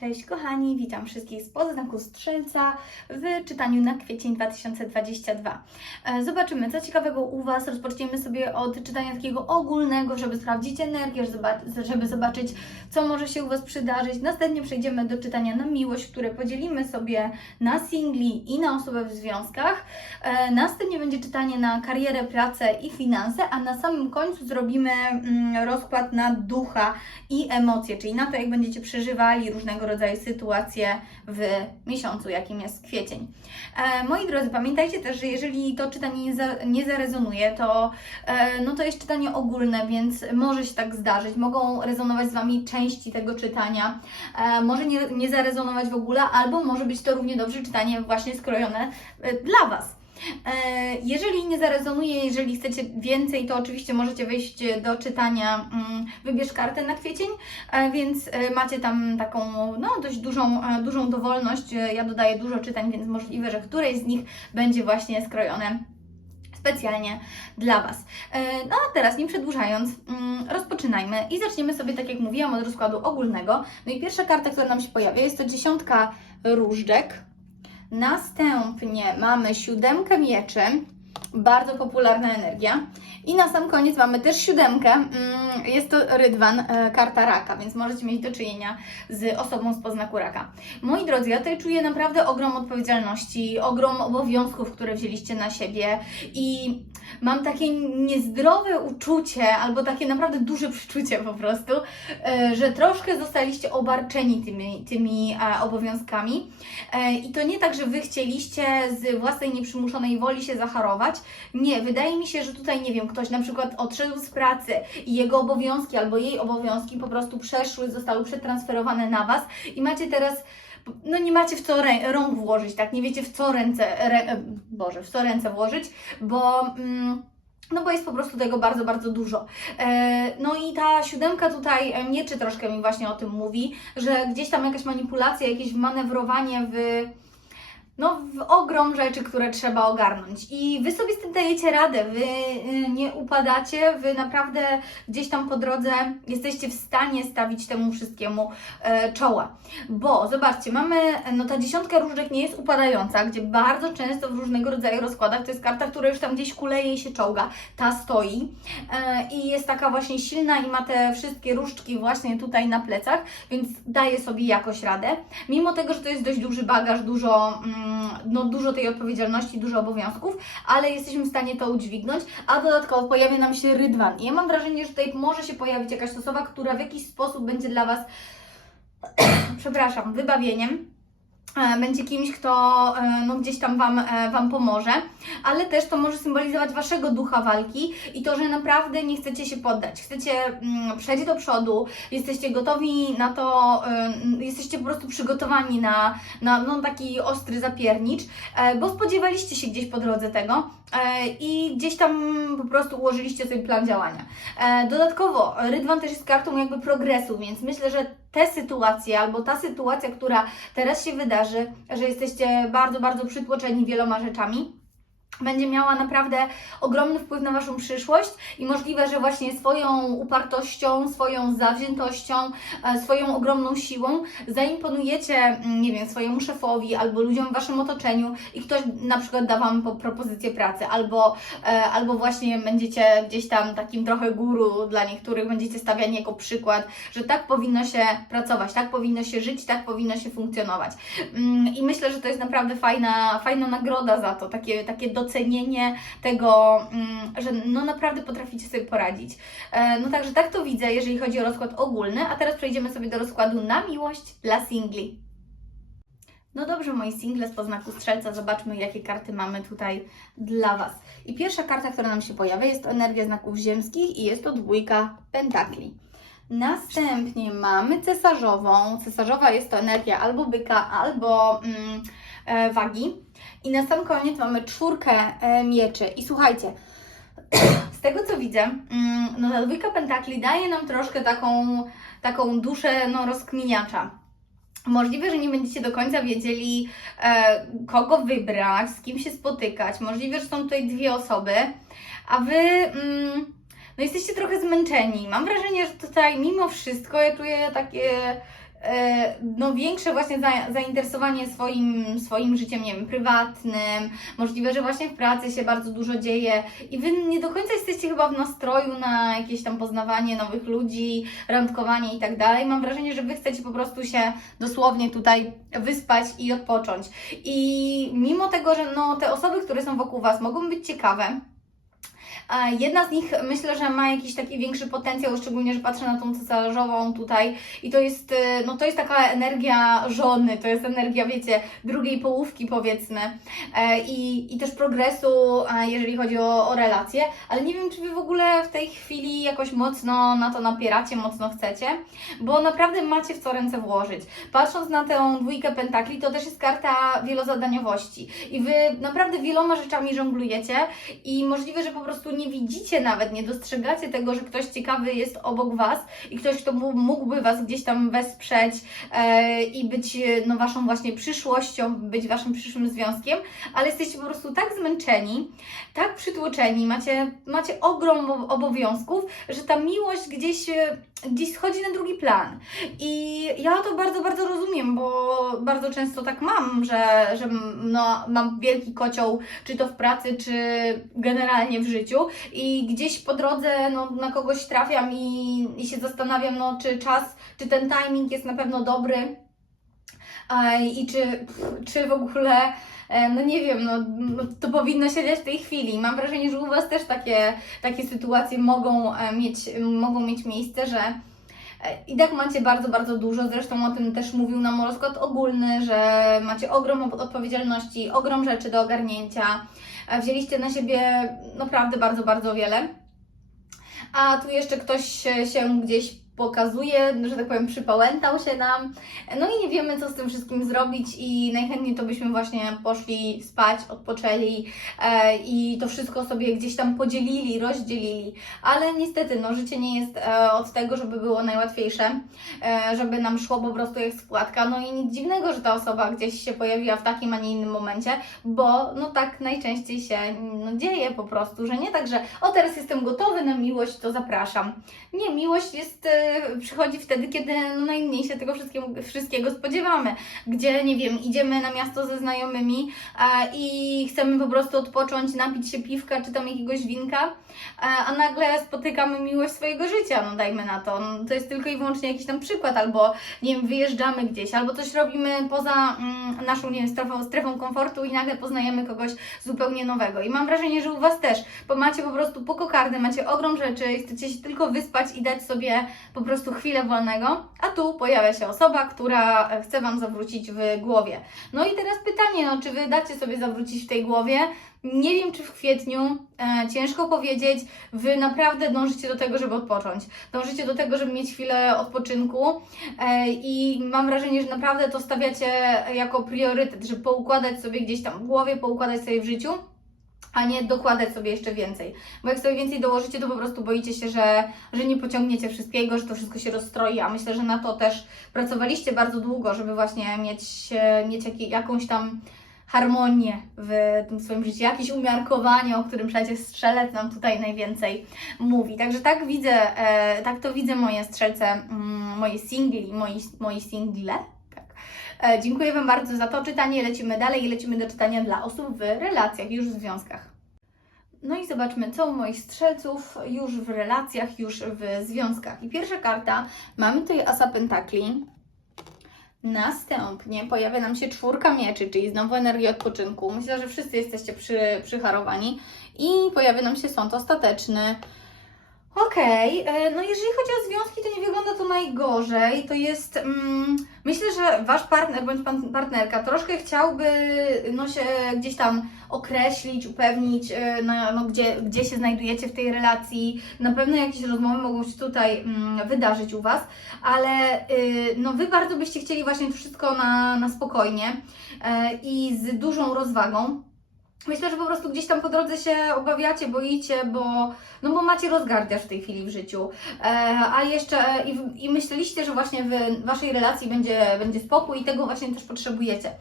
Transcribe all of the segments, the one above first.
Cześć kochani, witam wszystkich z znaku Strzelca w czytaniu na kwiecień 2022. E, Zobaczymy, co ciekawego u Was. Rozpoczniemy sobie od czytania takiego ogólnego, żeby sprawdzić energię, żeby zobac- żeby zobaczyć, co może się u Was przydarzyć. Następnie przejdziemy do czytania na miłość, które podzielimy sobie na singli i na osoby w związkach. E, Następnie będzie czytanie na karierę, pracę i finanse, a na samym końcu zrobimy mm, rozkład na ducha i emocje, czyli na to, jak będziecie przeżywali różnego rodzaju sytuacje w miesiącu, jakim jest kwiecień. E, moi drodzy, pamiętajcie też, że jeżeli to czytanie nie, nie zarezonuje, to, e, no to jest czytanie ogólne, więc może się tak zdarzyć. Mogą rezonować z Wami części tego czytania, e, może nie, nie zarezonować w ogóle, albo może być to równie dobrze czytanie właśnie skrojone dla Was. E, Jeżeli nie zarezonuje, jeżeli chcecie więcej, to oczywiście możecie wejść do czytania mm, Wybierz kartę na kwiecień, e, więc e, macie tam taką no, dość dużą, dużą dowolność. Ja dodaję dużo czytań, więc możliwe, że któreś z nich będzie właśnie skrojone specjalnie dla Was. No a teraz, nie przedłużając, mm, rozpoczynajmy i zaczniemy sobie, tak jak mówiłam, od rozkładu ogólnego. No i pierwsza karta, która nam się pojawia, jest to dziesiątka różdżek. Następnie mamy siódemkę mieczy, bardzo popularna energia. I na sam koniec mamy też siódemkę. mm, Jest to rydwan, e, karta raka, więc możecie mieć do czynienia z osobą z poznaku raka. Moi drodzy, ja tutaj czuję naprawdę ogrom odpowiedzialności, ogrom obowiązków, które wzięliście na siebie i mam takie niezdrowe uczucie, albo takie naprawdę duże przeczucie po prostu, e, że troszkę zostaliście obarczeni tymi, tymi e, obowiązkami. I to nie tak, że Wy chcieliście z własnej nieprzymuszonej woli się zachorować. Nie, wydaje mi się, że tutaj, nie wiem, ktoś na przykład odszedł z pracy i jego obowiązki albo jej obowiązki po prostu przeszły, zostały przetransferowane na Was i macie teraz no nie macie w co rę- rąk włożyć, tak? Nie wiecie w co ręce, rę, e, Boże, w co ręce włożyć, bo... Mm, no bo jest po prostu tego bardzo, bardzo dużo. E, no i ta siódemka tutaj e, mieczy troszkę mi właśnie o tym mówi, że gdzieś tam jakaś manipulacja, jakieś manewrowanie w no, w ogrom rzeczy, które trzeba ogarnąć. I wy sobie z tym dajecie radę, wy y, nie upadacie, wy naprawdę gdzieś tam po drodze jesteście w stanie stawić temu wszystkiemu e, czoła. Bo zobaczcie, mamy, no ta dziesiątka różdżek nie jest upadająca, gdzie bardzo często w różnego rodzaju rozkładach to jest karta, która już tam gdzieś kuleje i się czołga. Ta stoi e, i jest taka właśnie silna i ma te wszystkie różdżki właśnie tutaj na plecach, więc daje sobie jakoś radę. Mimo tego, że to jest dość duży bagaż, dużo, mm, no, dużo tej odpowiedzialności, dużo obowiązków, ale jesteśmy w stanie to udźwignąć, a dodatkowo pojawia nam się rydwan. I ja mam wrażenie, że tutaj może się pojawić jakaś osoba, która w jakiś sposób będzie dla Was, przepraszam, wybawieniem. E, Będzie kimś, kto e, no, gdzieś tam wam, e, wam pomoże, ale też to może symbolizować Waszego ducha walki i to, że naprawdę nie chcecie się poddać. Chcecie mm, przejść do przodu, jesteście gotowi na to, jesteście po prostu przygotowani na, na no, taki ostry zapiernicz, bo spodziewaliście się gdzieś po drodze tego i gdzieś tam po prostu ułożyliście sobie plan działania. Dodatkowo, Rydwan też jest kartą jakby progresu, więc myślę, że te sytuacje albo ta sytuacja, która teraz się wydarzy, że jesteście bardzo, bardzo przytłoczeni wieloma rzeczami, będzie miała naprawdę ogromny wpływ na Waszą przyszłość i możliwe, że właśnie swoją upartością, swoją zawziętością, e, swoją ogromną siłą zaimponujecie, mm, nie wiem, swojemu szefowi albo ludziom w Waszym otoczeniu i ktoś na przykład da Wam po- propozycję pracy albo, e, albo właśnie będziecie gdzieś tam takim trochę guru dla niektórych, będziecie stawiani jako przykład, że tak powinno się pracować, tak powinno się żyć, tak powinno się funkcjonować. Mm, I myślę, że to jest naprawdę fajna, fajna nagroda za to, takie, takie docenienie tego, mm, że no naprawdę potraficie sobie poradzić. E, No także tak to widzę, jeżeli chodzi o rozkład ogólny, a teraz przejdziemy sobie do rozkładu na miłość dla singli. No dobrze, moi single z poznaku strzelca, zobaczmy, jakie karty mamy tutaj dla Was. I pierwsza karta, która nam się pojawia, jest energia znaków ziemskich i jest to dwójka pentakli. Następnie mamy cesarzową. Cesarzowa jest to energia albo byka, albo mm, wagi. I na sam koniec mamy czwórkę e, mieczy. I słuchajcie, z tego co widzę, mm, no ta dwójka pentakli daje nam troszkę taką, taką duszę no, rozkminiacza. Możliwe, że nie będziecie do końca wiedzieli, e, kogo wybrać, z kim się spotykać. Możliwe, że są tutaj dwie osoby, a wy mm, no jesteście trochę zmęczeni. Mam wrażenie, że tutaj mimo wszystko ja czuję takie e, no, większe właśnie za, zainteresowanie swoim, swoim życiem, nie wiem, prywatnym. Możliwe, że właśnie w pracy się bardzo dużo dzieje i wy nie do końca jesteście chyba w nastroju na jakieś tam poznawanie nowych ludzi, randkowanie i tak dalej. Mam wrażenie, że wy chcecie po prostu się dosłownie tutaj wyspać i odpocząć. I mimo tego, że no, te osoby, które są wokół Was mogą być ciekawe, Jedna z nich myślę, że ma jakiś taki większy potencjał, szczególnie, że patrzę na tą cesarzową tutaj i to jest, y, no to jest taka energia żony, to jest energia, wiecie, drugiej połówki powiedzmy. E, i, i też progresu, jeżeli chodzi o, o relacje, ale nie wiem, czy Wy w ogóle w tej chwili jakoś mocno na to napieracie, mocno chcecie, bo naprawdę macie w co ręce włożyć. Patrząc na tę dwójkę pentakli, to też jest karta wielozadaniowości. I Wy naprawdę wieloma rzeczami żonglujecie i możliwe, że po prostu nie widzicie nawet, nie dostrzegacie tego, że ktoś ciekawy jest obok Was i ktoś, kto mógł- mógłby Was gdzieś tam wesprzeć e, i być e, no, Waszą właśnie przyszłością, być Waszym przyszłym związkiem, ale jesteście po prostu tak zmęczeni, tak przytłoczeni, macie, macie ogrom ob- obowiązków, że ta miłość gdzieś, e, gdzieś schodzi na drugi plan. I ja to bardzo, bardzo rozumiem, bo bardzo często tak mam, że, że no, mam wielki kocioł, czy to w pracy, czy generalnie w życiu i gdzieś po drodze no, na kogoś trafiam i, i się zastanawiam, no, czy czas, czy ten timing jest na pewno dobry a, i czy, czy w ogóle, e, no nie wiem, no, to powinno się dziać w tej chwili. Mam wrażenie, że u Was też takie, takie sytuacje mogą e, mieć, mogą mieć miejsce, że e, i tak macie bardzo, bardzo dużo. Zresztą o tym też mówił nam rozkład ogólny, że macie ogrom od- odpowiedzialności, ogrom rzeczy do ogarnięcia. E, Wzięliście na siebie naprawdę bardzo, bardzo wiele. A tu jeszcze ktoś się gdzieś pokazuje, że tak powiem, przypałętał się nam. No i nie wiemy, co z tym wszystkim zrobić i najchętniej to byśmy właśnie poszli spać, odpoczęli e, i to wszystko sobie gdzieś tam podzielili, rozdzielili. Ale niestety, no życie nie jest e, od tego, żeby było najłatwiejsze, e, żeby nam szło po prostu jak spłatka. No i nic dziwnego, że ta osoba gdzieś się pojawiła w takim, a nie innym momencie, bo no tak najczęściej się no, dzieje po prostu, że nie tak, że o teraz jestem gotowy na miłość, to zapraszam. Nie, miłość jest, e, przychodzi wtedy, kiedy no, najmniej się tego wszystkiego, wszystkiego spodziewamy. Gdzie, nie wiem, idziemy na miasto ze znajomymi i chcemy po prostu odpocząć, napić się piwka czy tam jakiegoś winka, a, a nagle spotykamy miłość swojego życia, no dajmy na to. No, to jest tylko i wyłącznie jakiś tam przykład, albo nie wiem, wyjeżdżamy gdzieś, albo coś robimy poza mm, naszą, nie wiem, strefą, strefą komfortu i nagle poznajemy kogoś zupełnie nowego. I mam wrażenie, że u Was też, bo macie po prostu po kokardy, macie ogrom rzeczy i chcecie się tylko wyspać i dać sobie po prostu chwilę wolnego, a tu pojawia się osoba, która e, chce Wam zawrócić w głowie. No i teraz pytanie, no, czy Wy dacie sobie zawrócić w tej głowie? Nie wiem, czy w kwietniu, e, ciężko powiedzieć. Wy naprawdę dążycie do tego, żeby odpocząć. Dążycie do tego, żeby mieć chwilę odpoczynku e, i mam wrażenie, że naprawdę to stawiacie jako priorytet, żeby poukładać sobie gdzieś tam w głowie, poukładać sobie w życiu a nie dokładać sobie jeszcze więcej. Bo jak sobie więcej dołożycie, to po prostu boicie się, że, że nie pociągniecie wszystkiego, że to wszystko się rozstroi, a myślę, że na to też pracowaliście bardzo długo, żeby właśnie mieć, e, mieć jaki, jakąś tam harmonię w tym swoim życiu, jakieś umiarkowanie, o którym przecież strzelec nam tutaj najwięcej mówi. Także tak widzę, e, tak to widzę moje strzelce, mm, moje singli, moi, moi single. E, Dziękuję Wam bardzo za to czytanie. Lecimy dalej i lecimy do czytania dla osób w relacjach, już w związkach. No i zobaczmy, co u moich strzelców już w relacjach, już w związkach. I pierwsza karta, mamy tutaj Asa Pentakli. Następnie pojawia nam się czwórka mieczy, czyli znowu energia odpoczynku. Myślę, że wszyscy jesteście przy, przycharowani. I pojawia nam się sąd ostateczny. Okej, e, no jeżeli chodzi o związki, to nie wygląda to najgorzej. To jest, mm, myślę, że Wasz partner bądź partnerka troszkę chciałby no, się gdzieś tam określić, upewnić, no, no, gdzie, gdzie się znajdujecie w tej relacji. Na pewno jakieś rozmowy mogą się tutaj mm, wydarzyć u Was, ale y, no, Wy bardzo byście chcieli właśnie to wszystko na, na spokojnie e, i z dużą rozwagą. Myślę, że po prostu gdzieś tam po drodze się obawiacie, boicie, bo, no bo macie rozgardiasz w tej chwili w życiu. E, a jeszcze i, w- i myśleliście, że właśnie w waszej relacji będzie, będzie spokój i tego właśnie też potrzebujecie.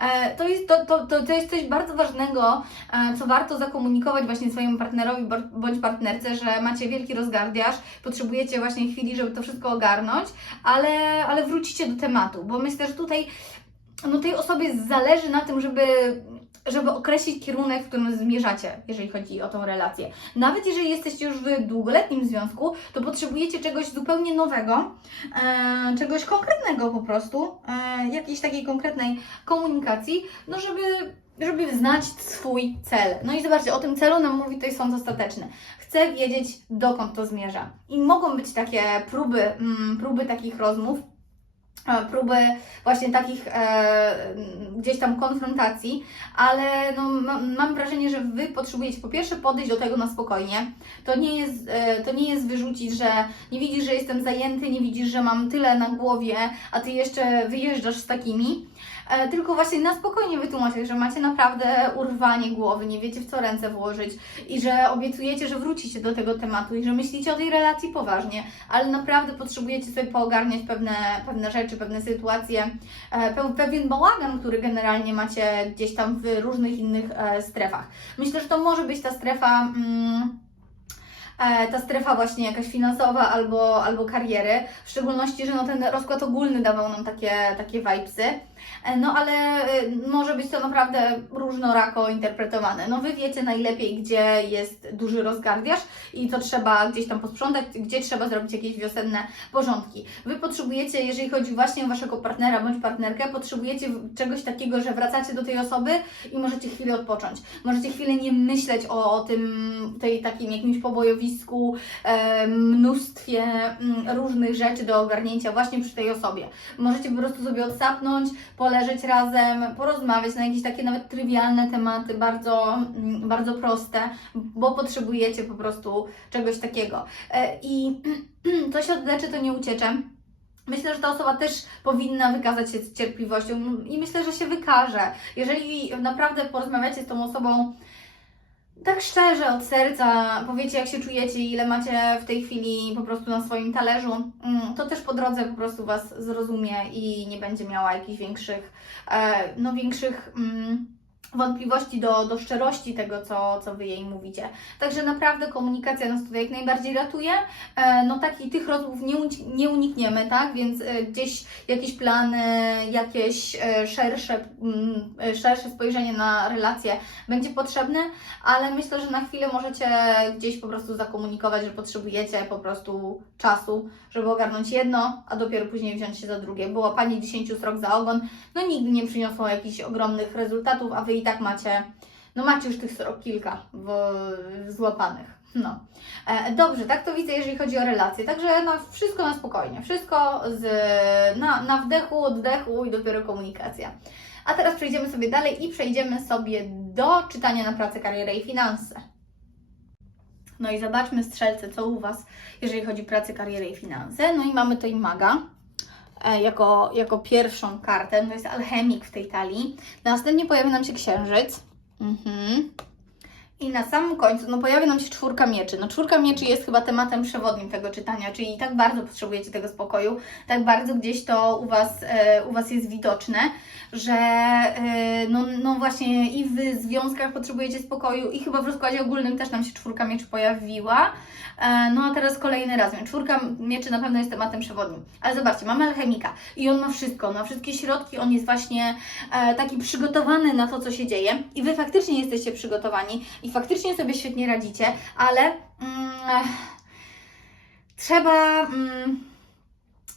E, to, jest, to, to, to, jest coś bardzo ważnego, e, co warto zakomunikować właśnie swojemu partnerowi bądź partnerce, że macie wielki rozgardiaż, potrzebujecie właśnie chwili, żeby to wszystko ogarnąć, ale, ale wrócicie do tematu, bo myślę, że tutaj no tej osobie zależy na tym, żeby żeby określić kierunek, w którym zmierzacie, jeżeli chodzi o tą relację. Nawet jeżeli jesteście już w długoletnim związku, to potrzebujecie czegoś zupełnie nowego, e, czegoś konkretnego po prostu, e, jakiejś takiej konkretnej komunikacji, no żeby, żeby znać swój cel. No i zobaczcie, o tym celu nam mówi tutaj sąd ostateczny. Chcę wiedzieć, dokąd to zmierza. I mogą być takie próby, mm, próby takich rozmów, próby właśnie takich e, gdzieś tam konfrontacji, ale no, mam, mam wrażenie, że Wy potrzebujecie po pierwsze podejść do tego na spokojnie. To nie, jest, e, to nie jest wyrzucić, że nie widzisz, że jestem zajęty, nie widzisz, że mam tyle na głowie, a Ty jeszcze wyjeżdżasz z takimi. E, tylko właśnie na spokojnie wytłumaczyć, że macie naprawdę urwanie głowy, nie wiecie w co ręce włożyć i że obiecujecie, że wrócicie do tego tematu i że myślicie o tej relacji poważnie, ale naprawdę potrzebujecie sobie poogarniać pewne, pewne rzeczy, pewne sytuacje, e, pe- pewien bałagan, który generalnie macie gdzieś tam w różnych innych e, strefach. Myślę, że to może być ta strefa. Mm, ta strefa właśnie jakaś finansowa albo, albo kariery, w szczególności, że no ten rozkład ogólny dawał nam takie, takie vibesy, no ale e, może być to naprawdę różnorako interpretowane. No Wy wiecie najlepiej, gdzie jest duży rozgardiaż i co trzeba gdzieś tam posprzątać, gdzie trzeba zrobić jakieś wiosenne porządki. Wy potrzebujecie, jeżeli chodzi właśnie o Waszego partnera bądź partnerkę, potrzebujecie czegoś takiego, że wracacie do tej osoby i możecie chwilę odpocząć. Możecie chwilę nie myśleć o, o tym, tej takim jakimś pobojowisku, e, mnóstwie mm, różnych rzeczy do ogarnięcia właśnie przy tej osobie. Możecie po prostu sobie odsapnąć, poleżeć razem, porozmawiać na jakieś takie nawet trywialne tematy, bardzo, mm, bardzo proste, bo potrzebujecie po prostu czegoś takiego. E, I to się odleczy, to nie uciecze. Myślę, że ta osoba też powinna wykazać się cierpliwością i myślę, że się wykaże. Jeżeli naprawdę porozmawiacie z tą osobą tak szczerze, od serca, powiecie jak się czujecie, ile macie w tej chwili po prostu na swoim talerzu, mm, to też po drodze po prostu Was zrozumie i nie będzie miała jakichś większych, e, no większych mm, wątpliwości do, do szczerości tego, co, co Wy jej mówicie. Także naprawdę komunikacja nas tutaj jak najbardziej ratuje. E, No takich tych rozmów nie, nie unikniemy, tak? Więc e, gdzieś jakieś plany, jakieś e, szersze, mm, szersze spojrzenie na relacje będzie potrzebne, ale myślę, że na chwilę możecie gdzieś po prostu zakomunikować, że potrzebujecie po prostu czasu, żeby ogarnąć jedno, a dopiero później wziąć się za drugie. Było Pani 10 srok za ogon, no nigdy nie przyniosło jakichś ogromnych rezultatów, a Wy tak macie, no macie już tych srok kilka w, złapanych. No. E, dobrze, tak to widzę, jeżeli chodzi o relacje. Także no, wszystko na spokojnie, wszystko z, na, na wdechu, oddechu i dopiero komunikacja. A teraz przejdziemy sobie dalej i przejdziemy sobie do czytania na pracę, karierę i finanse. No i zobaczmy strzelce, co u Was, jeżeli chodzi o pracę, karierę i finanse. No i mamy tutaj maga jako, jako pierwszą kartę. To jest alchemik w tej talii. Następnie pojawi nam się księżyc. Mhm. I na samym końcu, no pojawia nam się czwórka mieczy. No czwórka mieczy jest chyba tematem przewodnim tego czytania, czyli tak bardzo potrzebujecie tego spokoju, tak bardzo gdzieś to u Was, e, u was jest widoczne, że e, no, no właśnie i w związkach potrzebujecie spokoju i chyba w rozkładzie ogólnym też nam się czwórka mieczy pojawiła. E, no a teraz kolejny raz. Czwórka mieczy na pewno jest tematem przewodnim. Ale zobaczcie, mamy alchemika i on ma wszystko, on ma wszystkie środki, on jest właśnie e, taki przygotowany na to, co się dzieje i Wy faktycznie jesteście przygotowani i faktycznie sobie świetnie radzicie, ale mm, trzeba... Mm,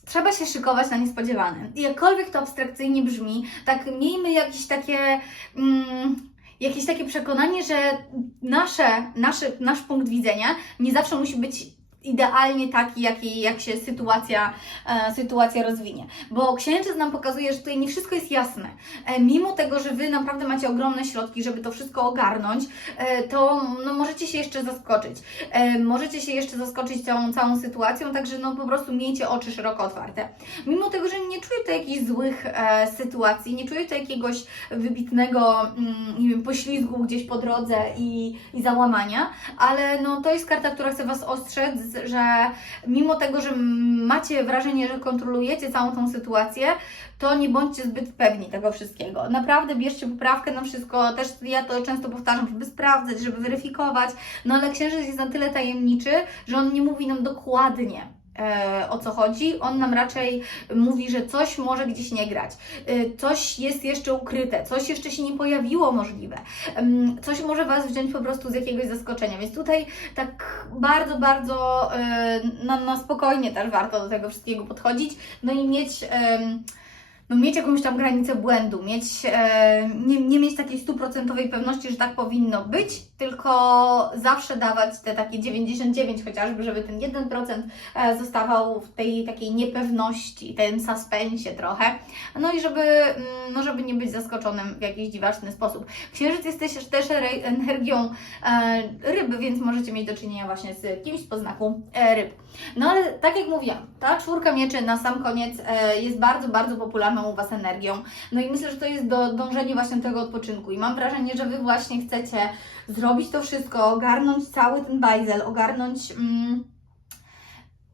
Trzeba się szykować na niespodziewane. I Jakkolwiek to abstrakcyjnie brzmi, tak miejmy jakieś takie, mm, jakieś takie przekonanie, że nasze, nasze, nasz punkt widzenia nie zawsze musi być idealnie taki, jaki, jak się sytuacja, e, sytuacja rozwinie. Bo księżyc nam pokazuje, że tutaj nie wszystko jest jasne. E, mimo tego, że Wy naprawdę macie ogromne środki, żeby to wszystko ogarnąć, e, to no, możecie się jeszcze zaskoczyć. E, możecie się jeszcze zaskoczyć tą całą sytuacją, także no po prostu miejcie oczy szeroko otwarte. Mimo tego, że nie czuję tutaj jakichś złych e, sytuacji, nie czuję tutaj jakiegoś wybitnego, mm, nie wiem, poślizgu gdzieś po drodze i, i załamania, ale no to jest karta, która chce Was ostrzec, że mimo tego, że macie wrażenie, że kontrolujecie całą tą sytuację, to nie bądźcie zbyt pewni tego wszystkiego. Naprawdę bierzcie poprawkę na wszystko. Też ja to często powtarzam, żeby sprawdzać, żeby weryfikować. No ale księżyc jest na tyle tajemniczy, że on nie mówi nam dokładnie. E, O co chodzi? On nam raczej mówi, że coś może gdzieś nie grać, e, coś jest jeszcze ukryte, coś jeszcze się nie pojawiło możliwe, coś może Was wziąć po prostu z jakiegoś zaskoczenia. Więc tutaj tak bardzo, bardzo e, na, na spokojnie też warto do tego wszystkiego podchodzić, no i mieć. No mieć jakąś tam granicę błędu, mieć, e, nie, nie mieć takiej stuprocentowej pewności, że tak powinno być, tylko zawsze dawać te takie 99 chociażby, żeby ten 1% e, zostawał w tej takiej niepewności, tym suspensie trochę, no i żeby, mm, no żeby nie być zaskoczonym w jakiś dziwaczny sposób. Księżyc jest też, też energią e, ryby, więc możecie mieć do czynienia właśnie z kimś z poznaku e, ryb. No ale tak jak mówiłam, ta czwórka mieczy na sam koniec e, jest bardzo, bardzo popularną u Was energią. No i myślę, że to jest do, dążenie właśnie do tego odpoczynku. I mam wrażenie, że Wy właśnie chcecie zrobić to wszystko, ogarnąć cały ten bajzel, ogarnąć. Mm,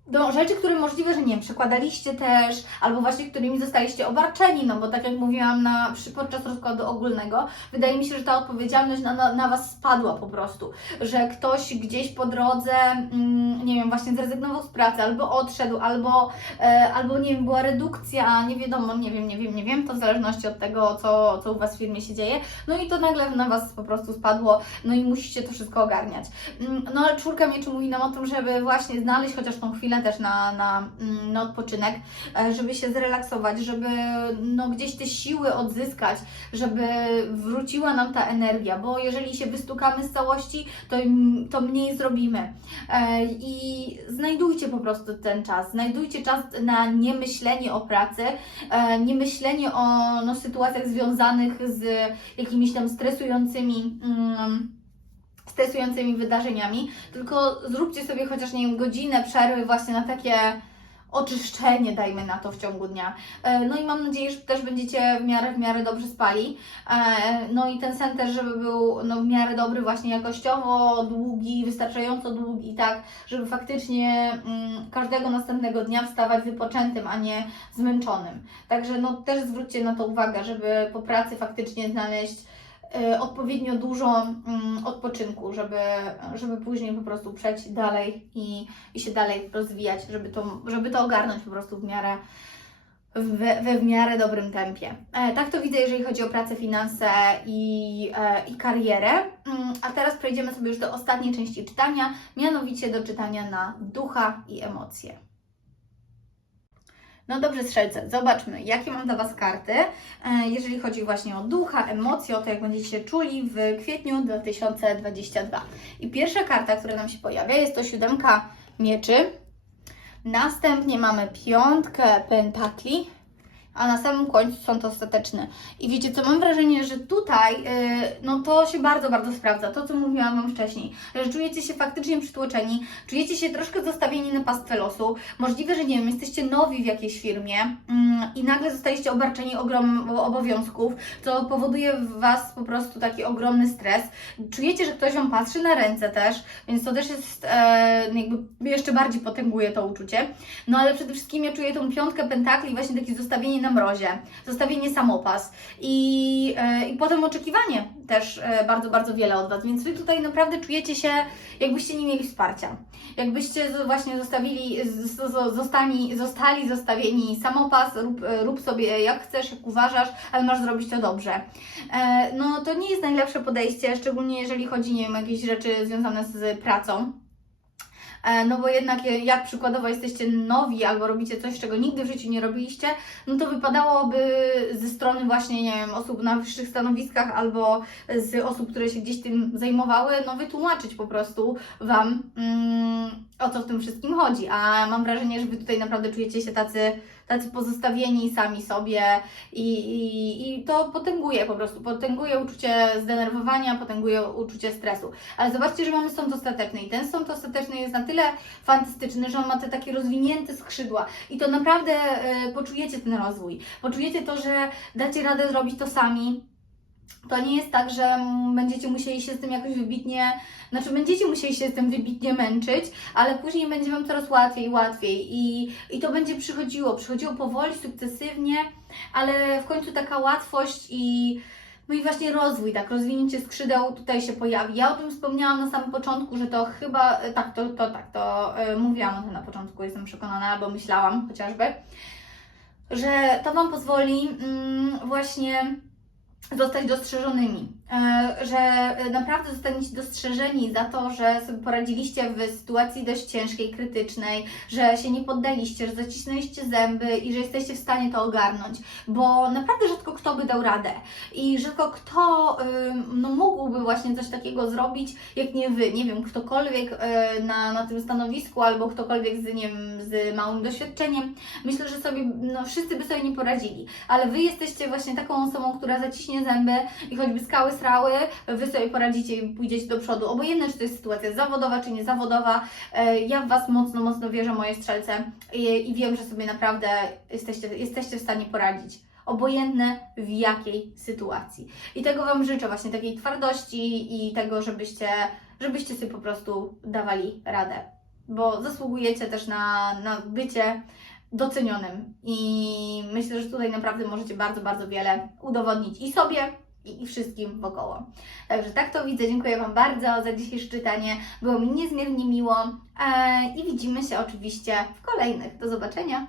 do rzeczy, które możliwe, że nie wiem, przekładaliście też, albo właśnie którymi zostaliście obarczeni, no bo tak jak mówiłam na, podczas rozkładu ogólnego, wydaje mi się, że ta odpowiedzialność na, na, na Was spadła po prostu, że ktoś gdzieś po drodze, mm, nie wiem, właśnie zrezygnował z pracy, albo odszedł, albo, e, albo nie wiem, była redukcja, nie wiadomo, nie wiem, nie wiem, nie wiem, to w zależności od tego, co, co u Was w firmie się dzieje, no i to nagle na Was po prostu spadło, no i musicie to wszystko ogarniać. Mm, No ale czwórka mieczy mówi nam o tym, żeby właśnie znaleźć chociaż tą chwilę też na, na, mm, na odpoczynek, e, żeby się zrelaksować, żeby no, gdzieś te siły odzyskać, żeby wróciła nam ta energia, bo jeżeli się wystukamy z całości, to, to mniej zrobimy. E, I znajdujcie po prostu ten czas, znajdujcie czas na niemyślenie o pracy, e, niemyślenie o no, sytuacjach związanych z jakimiś tam stresującymi. Mm, stresującymi wydarzeniami, tylko zróbcie sobie chociaż, nie wiem, godzinę przerwy właśnie na takie oczyszczenie, dajmy na to w ciągu dnia. E, No i mam nadzieję, że też będziecie w miarę, w miarę dobrze spali. E, No i ten sen też, żeby był no, w miarę dobry właśnie jakościowo, długi, wystarczająco długi, tak, żeby faktycznie mm, każdego następnego dnia wstawać wypoczętym, a nie zmęczonym. Także no też zwróćcie na to uwagę, żeby po pracy faktycznie znaleźć odpowiednio dużo mm, odpoczynku, żeby, żeby później po prostu przejść dalej i, i się dalej rozwijać, żeby to, żeby to ogarnąć po prostu w miarę we, we w miarę dobrym tempie. E, tak to widzę, jeżeli chodzi o pracę, finanse i, e, i karierę. Mm, a teraz przejdziemy sobie już do ostatniej części czytania, mianowicie do czytania na ducha i emocje. No dobrze, strzelce, zobaczmy, jakie mam dla Was karty, e, jeżeli chodzi właśnie o ducha, emocje, o to, jak będziecie się czuli w kwietniu 2022. I pierwsza karta, która nam się pojawia, jest to siódemka mieczy. Następnie mamy piątkę pentakli, a na samym końcu są to ostateczne. I wiecie co, mam wrażenie, że tutaj, yy, no to się bardzo, bardzo sprawdza, to co mówiłam Wam wcześniej, że czujecie się faktycznie przytłoczeni, czujecie się troszkę zostawieni na pastwę losu, możliwe, że nie wiem, jesteście nowi w jakiejś firmie mm, i nagle zostaliście obarczeni ogromem obowiązków, co powoduje w Was po prostu taki ogromny stres. Czujecie, że ktoś Wam patrzy na ręce też, więc to też jest e, jakby jeszcze bardziej potęguje to uczucie. No ale przede wszystkim ja czuję tą piątkę pentakli, właśnie takie zostawienie na mrozie, zostawienie samopas i, e, i potem oczekiwanie też e, bardzo, bardzo wiele od Was, więc Wy tutaj naprawdę czujecie się, jakbyście nie mieli wsparcia. Jakbyście właśnie zostawili, zostali, zostali zostawieni samopas, rób, e, rób sobie jak chcesz, jak uważasz, ale masz zrobić to dobrze. No to nie jest najlepsze podejście, szczególnie jeżeli chodzi, nie wiem, o jakieś rzeczy związane z pracą. E, No bo jednak je- jak przykładowo jesteście nowi albo robicie coś, czego nigdy w życiu nie robiliście, no to wypadałoby ze strony właśnie, nie wiem, osób na wyższych stanowiskach albo z osób, które się gdzieś tym zajmowały, no wytłumaczyć po prostu Wam mm, o co w tym wszystkim chodzi. A mam wrażenie, że Wy tutaj naprawdę czujecie się tacy, tacy pozostawieni sami sobie i, i, i to potęguje po prostu, potęguje uczucie zdenerwowania, potęguje uczucie stresu. Ale zobaczcie, że mamy sąd ostateczny i ten sąd ostateczny jest na tyle fantastyczny, że on ma te takie rozwinięte skrzydła i to naprawdę e, poczujecie ten rozwój. Poczujecie to, że dacie radę zrobić to sami. To nie jest tak, że będziecie musieli się z tym jakoś wybitnie, znaczy będziecie musieli się z tym wybitnie męczyć, ale później będzie Wam coraz łatwiej, łatwiej i, i to będzie przychodziło, przychodziło powoli, sukcesywnie, ale w końcu taka łatwość i no i właśnie rozwój, tak, rozwinięcie skrzydeł tutaj się pojawi. Ja o tym wspomniałam na samym początku, że to chyba, tak, to, to tak, to e, mówiłam o tym na początku, jestem przekonana, albo myślałam chociażby, że to Wam pozwoli mm, właśnie zostać dostrzeżonymi, że e, naprawdę zostaniecie dostrzeżeni za to, że sobie poradziliście w sytuacji dość ciężkiej, krytycznej, że się nie poddaliście, że zacisnęliście zęby i że jesteście w stanie to ogarnąć, bo naprawdę rzadko kto by dał radę i rzadko kto no, mógłby właśnie coś takiego zrobić, jak nie Wy, nie wiem, ktokolwiek e, na, na tym stanowisku albo ktokolwiek z, nie wiem, z małym doświadczeniem, myślę, że sobie, no wszyscy by sobie nie poradzili, ale Wy jesteście właśnie taką osobą, która zaciśnie zęby i choćby skały srały, Wy sobie poradzicie i pójdziecie do przodu. Obojętne, czy to jest sytuacja zawodowa, czy niezawodowa, e, ja w Was mocno, mocno wierzę, moje strzelce i, i wiem, że sobie naprawdę jesteście, jesteście w stanie poradzić. Obojętne w jakiej sytuacji. I tego Wam życzę, właśnie takiej twardości i tego, żebyście, żebyście sobie po prostu dawali radę. Bo zasługujecie też na, na bycie docenionym. I myślę, że tutaj naprawdę możecie bardzo, bardzo wiele udowodnić i sobie, i, i wszystkim wokoło. Także tak to widzę. Dziękuję Wam bardzo za dzisiejsze czytanie. Było mi niezmiernie miło. E, I widzimy się oczywiście w kolejnych. Do zobaczenia.